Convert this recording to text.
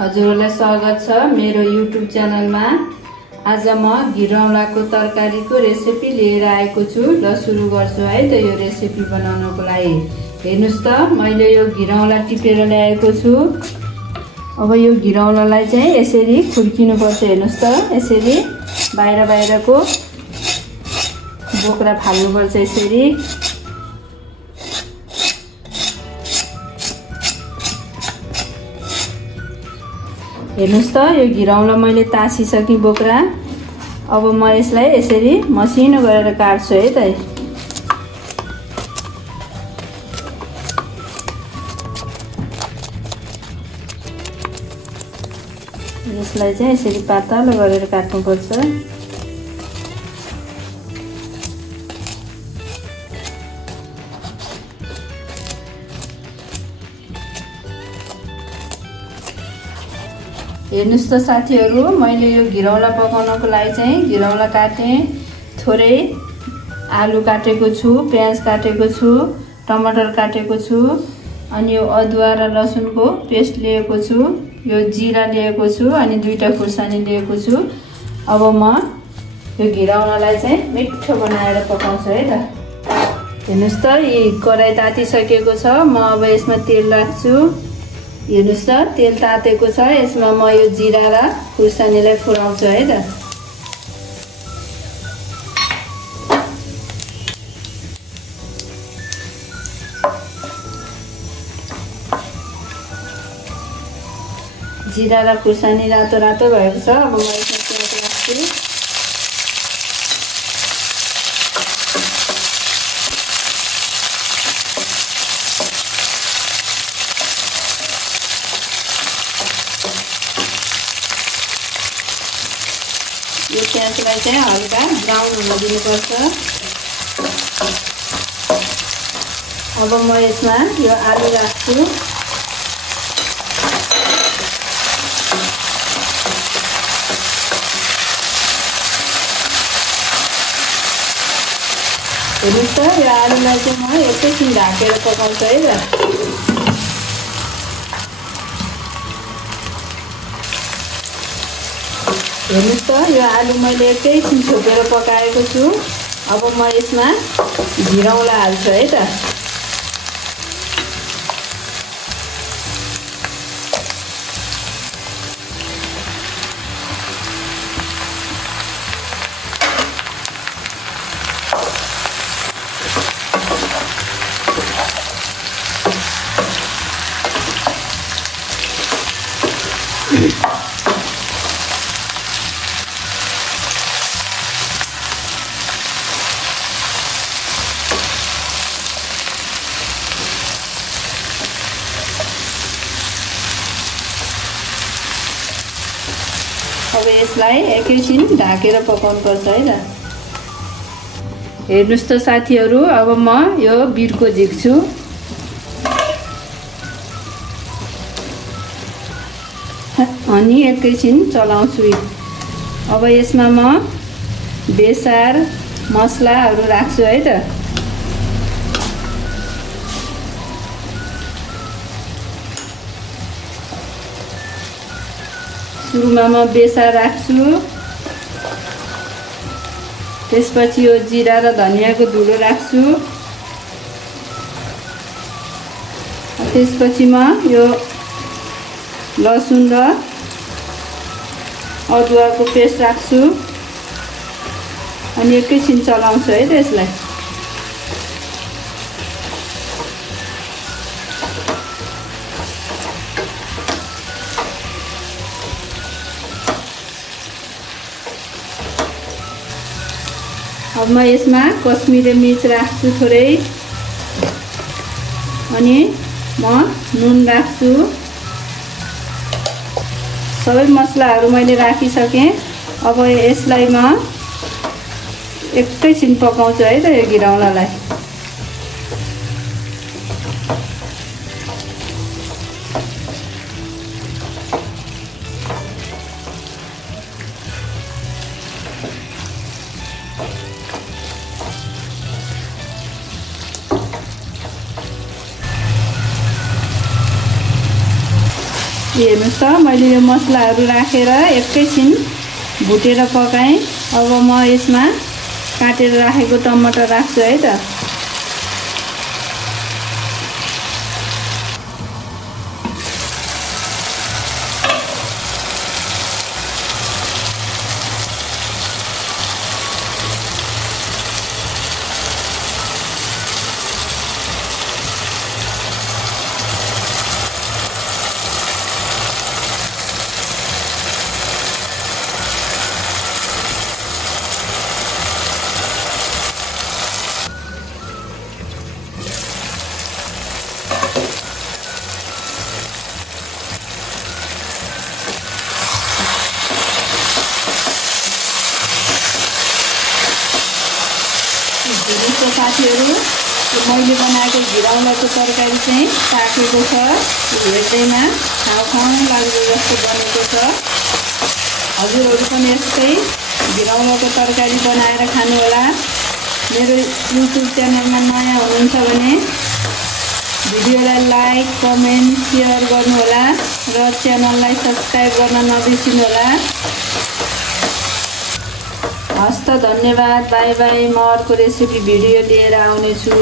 हजुरलाई स्वागत छ मेरो YouTube च्यानलमा। आज म घिरौलाको तरकारीको रेसिपी लिएर आएको छु। ल सुरु गर्छु है त यो रेसिपी बनाउनको लागि। हेर्नुस् त मैले यो घिरौला टिपेर ल्याएको छु। अब यो घिरौलालाई चाहिँ यसरी खुर्किनु पर्छ। हेर्नुस् त यसरी बाहिरको बोक्रा फाल्नु पर्छ यसरी। हेर्नुस् त यो घिरौला मैले तासिसकेँ बोक्रा। अब म यसलाई यसरी मसिनो गरेर काट्छु है त। यसलाई चाहिँ यसरी पातलो गरेर काट्नुपर्छ। हेर्नुस् त साथीहरु, मैले यो घिरौला पकाउनको लागि चाहिँ घिरौला काटेँ, थोरै आलु काटेको छु, प्याज काटेको छु, टमाटर काटेको छु, अनि यो अदुवा र लसुनको पेस्ट लिएको छु, यो जिरा लिएको छु, अनि 2टा खुर्सानी लिएको छु। अब म यो घिरौलालाई चाहिँ मिठो बनाएर पकाउँछु है त। हेर्नुस् त यी कराई तातिसकेको छ। म अब यसमा तेल राख्छु। हेर्नुस् त तेल तातेको छ। यसमा म यो जिरा र खुर्सानीलाई फुराउँछु है त। जिरा र खुर्सानी रातो रातो भएको छ। अब म यसमा प्याज राख्छु। यो प्याजलाई चाहिँ हल्का ब्राउन हुन दिनुपर्छ। अब म यसमा यो आलु राख्छु। हेर्नुस् त यो आलुलाई चाहिँ म एकैछिन ढाकेर पकाउँछु है त। हेर्नुस् त यो आलु मैले एकैछिन छोपेर पकाएको छु। अब म यसमा घिरौला हाल्छु है त। अब यसलाई एकैछिन ढाकेर पकाउनुपर्छ है त। हेर्नुस् त साथीहरु, अब म यो बिर्को झिक्छु। अनि एकैछिन चलाउँछु। अब यसमा म बेसार मसलाहरू राख्छु है त। सुरुमा म बेसार राख्छु। त्यसपछि यो जिरा र धनियाको धुलो राख्छु। त्यसपछि म यो लसुन र अदुवाको पेस्ट राख्छु। अनि एकैछिन चलाउँछु है त यसलाई। अब म यसमा कश्मिरी मिर्च राख्छु थोरै। अनि म नुन राख्छु। सबै मसलाहरू मैले राखिसकेँ। अब यसलाई म एकैछिन पकाउँछु है त यो घिरौलालाई। हेर्नुहोस् त मैले यो मसलाहरू राखेर एकैछिन भुटेर पकाएँ। अब म यसमा काटेर राखेको टमाटर राख्छु है त। साथीहरू मैले बनाएको घिरौलाको तरकारी चाहिँ पाकेको छ। हेर्दैमा खाउँ लाग्दो जस्तो बनेको छ। हजुरहरू पनि यस्तै घिरौलाको तरकारी बनाएर खानुहोला। मेरो युट्युब च्यानलमा नयाँ हुनुहुन्छ भने भिडियोलाई लाइक कमेन्ट सेयर गर्नुहोला र च्यानललाई सब्स्क्राइब गर्न नबिर्सिनुहोला। हस्त धन्यवाद। By by. म अर्को रेसिपी भिडियो लिएर आउनेछु।